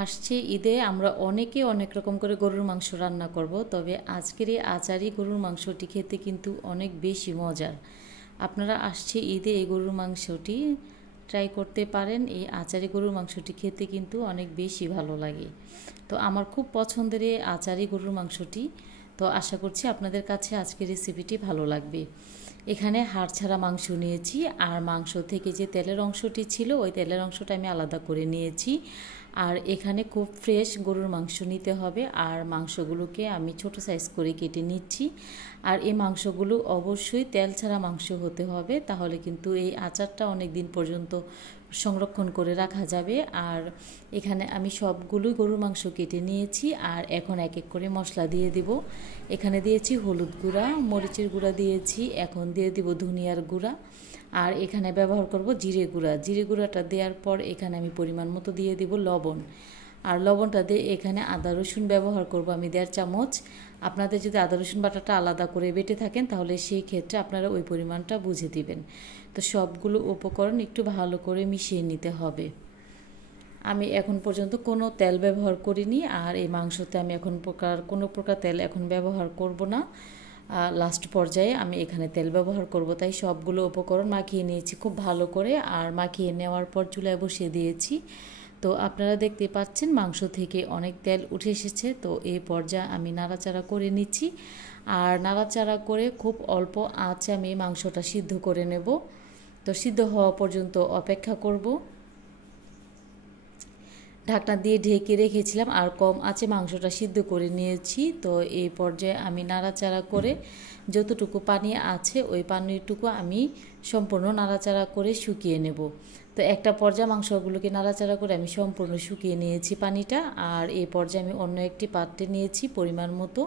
আসছে ঈদে আমরা অনেকে অনেক রকম করে গরুর মাংস রান্না করব, তবে আজকের এই আচারি গরুর মাংসটি খেতে কিন্তু অনেক বেশি মজার। আপনারা আসছে ঈদে এই গরুর মাংসটি ট্রাই করতে পারেন। এই আচারি গরুর মাংসটি খেতে কিন্তু অনেক বেশি ভালো লাগে। তো আমার খুব পছন্দের এই আচারি গরুর মাংসটি। তো আশা করছি আপনাদের কাছে আজকের রেসিপিটি ভালো লাগবে। এখানে হাড় ছাড়া মাংস নিয়েছি, আর মাংস থেকে যে তেলের অংশটি ছিল ওই তেলের অংশটা আমি আলাদা করে নিয়েছি। আর এখানে খুব ফ্রেশ গরুর মাংস নিতে হবে, আর মাংসগুলোকে আমি ছোট সাইজ করে কেটে নিচ্ছি। আর এই মাংসগুলো অবশ্যই তেল ছাড়া মাংস হতে হবে, তাহলে কিন্তু এই আচারটা অনেক দিন পর্যন্ত সংরক্ষণ করে রাখা যাবে। আর এখানে আমি সবগুলোই গরুর মাংস কেটে নিয়েছি, আর এখন এক এক করে মশলা দিয়ে দিব। এখানে দিয়েছি হলুদ গুঁড়া, মরিচের গুঁড়া দিয়েছি, এখন দিয়ে দিব ধনিয়ার গুঁড়া, আর এখানে ব্যবহার করব জিরে গুঁড়া। জিরে গুঁড়াটা দেওয়ার পর এখানে আমি পরিমাণ মতো দিয়ে দিব লবণ, আর লবণটা দিয়ে এখানে আদা রসুন ব্যবহার করব আমি 1.5 চামচ। আপনাদের যদি আদা রসুন বাটাটা আলাদা করে বেটে থাকেন তাহলে সেই ক্ষেত্রে আপনারা ওই পরিমাণটা বুঝে দিবেন। তো সবগুলো উপকরণ একটু ভালো করে মিশিয়ে নিতে হবে। আমি এখন পর্যন্ত কোনো তেল ব্যবহার করিনি, আর এই মাংসতে আমি কোনো প্রকার তেল এখন ব্যবহার করব না। লাস্ট পর্যায়ে আমি এখানে তেল ব্যবহার করব, তাই সবগুলো উপকরণ মাখিয়ে নিয়েছি খুব ভালো করে। আর মাখিয়ে নেওয়ার পর চুলায় বসিয়ে দিয়েছি। তো আপনারা দেখতে পাচ্ছেন মাংস থেকে অনেক তেল উঠে এসেছে। তো এই পর্যায়ে আমি নাড়াচাড়া করে নিচ্ছি, আর নাড়াচাড়া করে খুব অল্প আঁচে আমি মাংসটা সিদ্ধ করে নেব। তো সিদ্ধ হওয়া পর্যন্ত অপেক্ষা করব। ঢাকনা দিয়ে ঢেকে রেখেছিলাম, আর কম আঁচে মাংসটা সিদ্ধ করে নিয়েছি। তো এই পর্যায়ে আমি নাড়াচাড়া করে যতটুকু পানি আছে ওই পানিটুকু আমি সম্পূর্ণ নাড়াচাড়া করে শুকিয়ে নেব। তো একটা পর্যায়ে মাংসগুলোকে নাড়াচাড়া করে আমি সম্পূর্ণ শুকিয়ে নিয়েছি পানিটা। আর এই পর্যায়ে আমি অন্য একটি পাত্রে নিয়েছি পরিমাণ মতো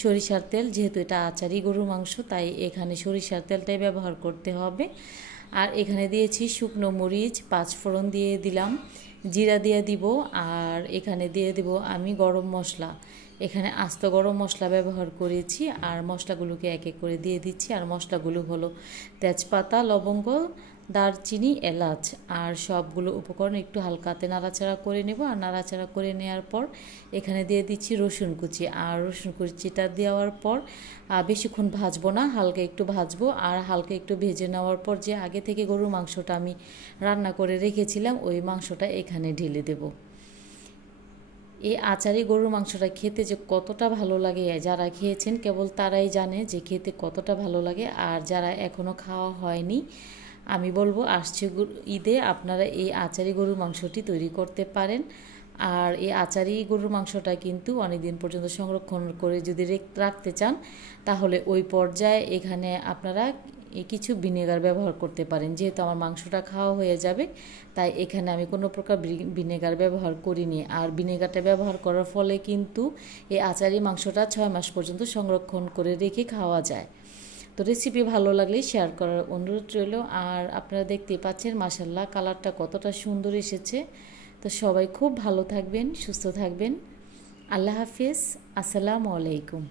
সরিষার তেল। যেহেতু এটা আচারি গরুর মাংস, তাই এখানে সরিষার তেলটাই ব্যবহার করতে হবে। আর এখানে দিয়েছি শুকনো মরিচ, 5 ফোড়ন দিয়ে দিলাম, জিরা দিয়ে দিব, আর এখানে দিয়ে দিব আমি গরম মশলা। এখানে আস্ত গরম মশলা ব্যবহার করেছি, আর মশলাগুলোকে এক এক করে দিয়ে দিচ্ছি। আর মশলাগুলো হলো তেজপাতা, লবঙ্গ, দারচিনি, এলাচ। আর সবগুলো উপকরণ একটু হালকাতে নাড়াচাড়া করে নেব। আর নাড়াচাড়া করে নেওয়ার পর এখানে দিয়ে দিচ্ছি রসুন কুচি। আর রসুন কুচিটা দেওয়ার পর বেশিক্ষণ ভাজবো না, হালকা একটু ভাজবো। আর হালকা একটু ভেজে নেওয়ার পর যে আগে থেকে গরুর মাংসটা আমি রান্না করে রেখেছিলাম ওই মাংসটা এখানে ঢেলে দেব। এই আচারি গরুর মাংসটা খেতে যে কতটা ভালো লাগে, যারা খেয়েছেন কেবল তারাই জানে যে খেতে কতটা ভালো লাগে। আর যারা এখনও খাওয়া হয়নি, আমি বলবো আসছে ঈদে আপনারা এই আচারি গরুর মাংসটি তৈরি করতে পারেন। আর এই আচারি গরুর মাংসটা কিন্তু অনেক দিন পর্যন্ত সংরক্ষণ করে যদি রাখতে চান, তাহলে ওই পর্যায়ে এখানে আপনারা কিছু ভিনেগার ব্যবহার করতে পারেন। যেহেতু আমার মাংসটা খাওয়া হয়ে যাবে, তাই এখানে আমি কোনো প্রকার ভিনেগার ব্যবহার করিনি। আর ভিনেগারটা ব্যবহার করার ফলে কিন্তু এই আচারি মাংসটা 6 মাস পর্যন্ত সংরক্ষণ করে রেখে খাওয়া যায়। তো রেসিপি ভালো লাগলে শেয়ার করার অনুরোধ রইল। আর আপনারা দেখতে পাচ্ছেন মাশাআল্লাহ কালারটা কতটা সুন্দর এসেছে। তো সবাই খুব ভালো থাকবেন, সুস্থ থাকবেন। আল্লাহ হাফেজ, আসসালামু আলাইকুম।